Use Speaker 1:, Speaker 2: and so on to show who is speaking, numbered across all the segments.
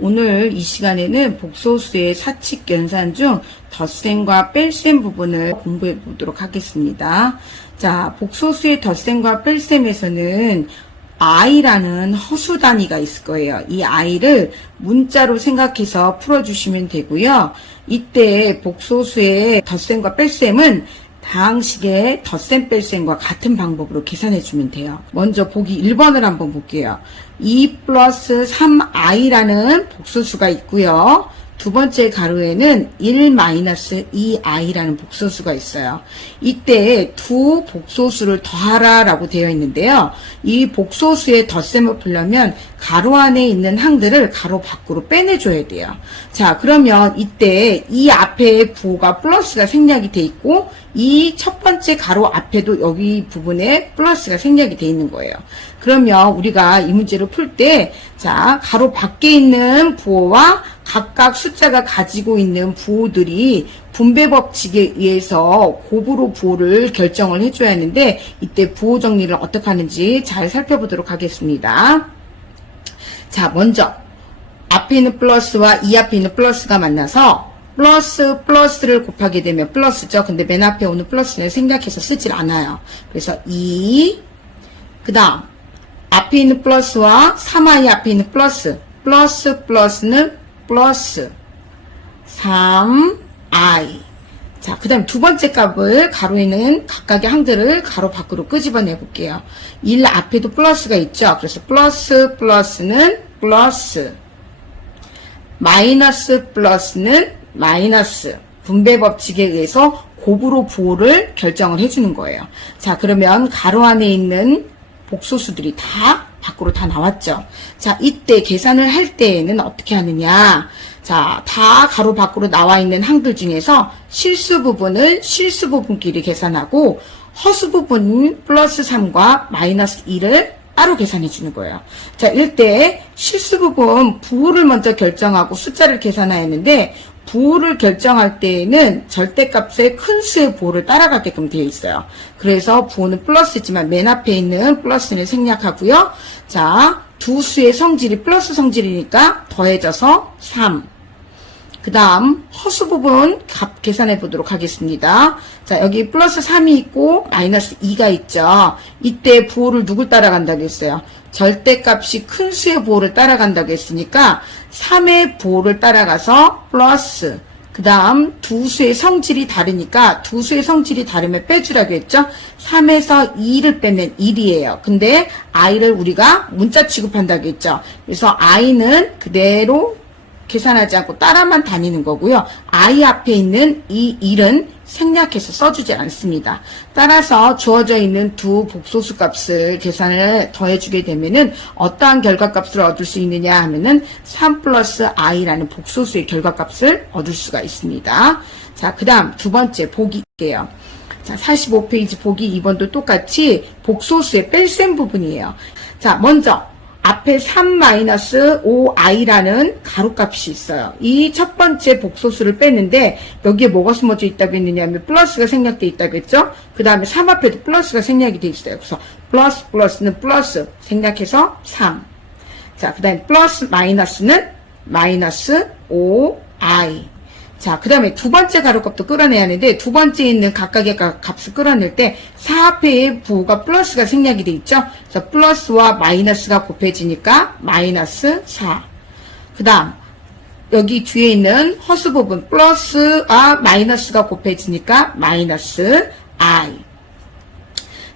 Speaker 1: 오늘 이 시간에는 복소수의 사칙 연산 중 덧셈과 뺄셈 부분을 공부해 보도록 하겠습니다. 자, 복소수의 덧셈과 뺄셈에서는 i라는 허수 단위가 있을 거예요. 이 i를 문자로 생각해서 풀어주시면 되고요. 이때 복소수의 덧셈과 뺄셈은 다항식의 덧셈 뺄셈과 같은 방법으로 계산해 주면 돼요. 먼저 보기 1번을 한번 볼게요. 2 플러스 3i라는 복소수가 있고요. 두 번째 가로에는 1 마이너스 2i라는 복소수가 있어요. 이때 두 복소수를 더하라 라고 되어 있는데요. 이 복소수의 덧셈을 풀려면 가로 안에 있는 항들을 가로 밖으로 빼내줘야 돼요. 자, 그러면 이때 이 앞에 부호가 플러스가 생략이 돼 있고 이 첫 번째 가로 앞에도 여기 부분에 플러스가 생략이 돼 있는 거예요. 그러면 우리가 이 문제를 풀 때, 자, 가로 밖에 있는 부호와 각각 숫자가 가지고 있는 부호들이 분배 법칙에 의해서 곱으로 부호를 결정을 해줘야 하는데, 이때 부호 정리를 어떻게 하는지 잘 살펴보도록 하겠습니다. 자, 먼저, 앞에 있는 플러스와 이 앞에 있는 플러스가 만나서 플러스 플러스를 곱하게 되면 플러스죠. 근데 맨 앞에 오는 플러스는 생략해서 쓰질 않아요. 그래서 2, 그 다음 앞에 있는 플러스와 3i 앞에 있는 플러스 플러스 플러스는 플러스 3i 자, 그 다음 두 번째 값을 가로에 있는 각각의 항들을 가로 밖으로 끄집어내 볼게요. 1 앞에도 플러스가 있죠. 그래서 플러스 플러스는 플러스 마이너스 플러스는 마이너스 분배 법칙에 의해서 곱으로 부호를 결정을 해주는 거예요. 자, 그러면 가로 안에 있는 복소수들이 다 밖으로 다 나왔죠. 자, 이때 계산을 할 때에는 어떻게 하느냐. 자, 다 가로 밖으로 나와 있는 항들 중에서 실수 부분을 실수 부분끼리 계산하고 허수 부분 플러스 3과 마이너스 2를 따로 계산해 주는 거예요. 자, 이때 실수 부분 부호를 먼저 결정하고 숫자를 계산하였는데 부호를 결정할 때에는 절대값의 큰 수의 부호를 따라가게끔 되어 있어요. 그래서 부호는 플러스지만 맨 앞에 있는 플러스는 생략하고요. 자, 두 수의 성질이 플러스 성질이니까 더해져서 3. 그 다음 허수 부분 값 계산해 보도록 하겠습니다. 자 여기 플러스 3이 있고 마이너스 2가 있죠. 이때 부호를 누굴 따라간다고 했어요? 절대값이 큰 수의 부호를 따라간다고 했으니까 3의 부호를 따라가서 플러스 그 다음 두 수의 성질이 다르니까 두 수의 성질이 다르면 빼주라고 했죠. 3에서 2를 빼면 1이에요. 근데 i를 우리가 문자 취급한다고 했죠. 그래서 i는 그대로 계산하지 않고 따라만 다니는 거고요. i 앞에 있는 이 1은 생략해서 써주지 않습니다. 따라서 주어져 있는 두 복소수 값을 계산을 더해주게 되면은 어떠한 결과값을 얻을 수 있느냐 하면은 3 플러스 i라는 복소수의 결과값을 얻을 수가 있습니다. 자, 그 다음 두 번째 보기게요. 자, 45페이지 보기 2번도 똑같이 복소수의 뺄셈 부분이에요. 자, 먼저 앞에 3-5i라는 가로값이 있어요. 이 첫 번째 복소수를 빼는데 여기에 뭐가 숨어져 있다고 했느냐면 플러스가 생략돼 있다고 했죠. 그 다음에 3 앞에도 플러스가 생략이 돼 있어요. 그래서 플러스 플러스는 플러스 생략해서 3. 자, 그 다음에 플러스 마이너스는 마이너스 5i. 자, 그 다음에 두 번째 가로값도 끌어내야 하는데, 두 번째 있는 각각의 가- 값을 끌어낼 때, 4 앞에 부호가 플러스가 생략이 돼 있죠? 그래서 플러스와 마이너스가 곱해지니까, 마이너스 4. 그 다음, 여기 뒤에 있는 허수 부분, 플러스와 마이너스가 곱해지니까, 마이너스 i.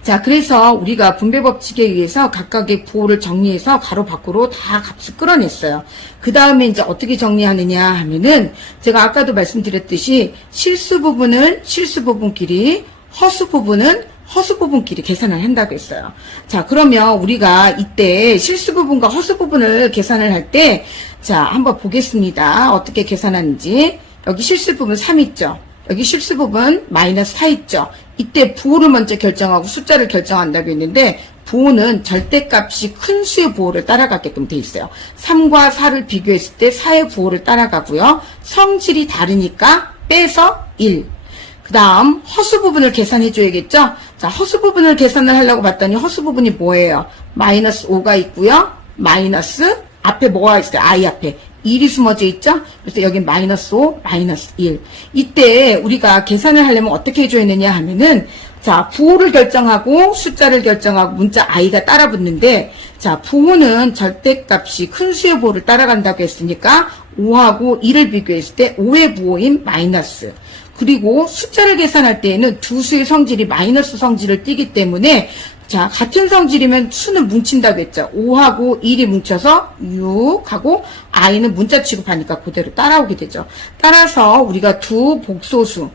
Speaker 1: 자, 그래서 우리가 분배 법칙에 의해서 각각의 부호를 정리해서 가로 밖으로 다 값을 끌어냈어요. 그 다음에 이제 어떻게 정리하느냐 하면은 제가 아까도 말씀드렸듯이 실수 부분은 실수 부분끼리, 허수 부분은 허수 부분끼리 계산을 한다고 했어요. 자, 그러면 우리가 이때 실수 부분과 허수 부분을 계산을 할 때, 자, 한번 보겠습니다. 어떻게 계산하는지. 여기 실수 부분 3 있죠? 여기 실수 부분 마이너스 4 있죠. 이때 부호를 먼저 결정하고 숫자를 결정한다고 했는데 부호는 절대값이 큰 수의 부호를 따라가게끔 돼 있어요. 3과 4를 비교했을 때 4의 부호를 따라가고요. 성질이 다르니까 빼서 1. 그 다음 허수 부분을 계산해 줘야겠죠. 자 허수 부분을 계산을 하려고 봤더니 허수 부분이 뭐예요? 마이너스 5가 있고요. 마이너스 앞에 뭐가 있어요? i 앞에 1이 숨어져 있죠? 그래서 여기 마이너스 5, 마이너스 1. 이때 우리가 계산을 하려면 어떻게 해줘야 되느냐 하면은, 자, 부호를 결정하고 숫자를 결정하고 문자 i가 따라 붙는데, 자, 부호는 절대값이 큰 수의 부호를 따라간다고 했으니까, 5하고 1을 비교했을 때 5의 부호인 마이너스. 그리고 숫자를 계산할 때에는 두 수의 성질이 마이너스 성질을 띠기 때문에 자, 같은 성질이면 수는 뭉친다고 했죠. 5하고 1이 뭉쳐서 6하고 i는 문자 취급하니까 그대로 따라오게 되죠. 따라서 우리가 두 복소수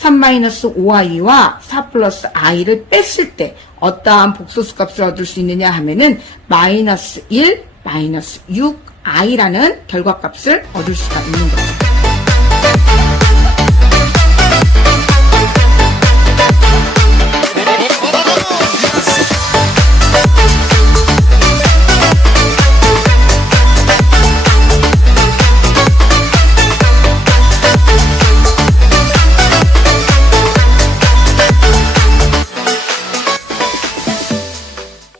Speaker 1: 3-5i와 4 플러스 i를 뺐을 때 어떠한 복소수 값을 얻을 수 있느냐 하면은 마이너스 1, 마이너스 6, i라는 결과값을 얻을 수가 있는 거죠.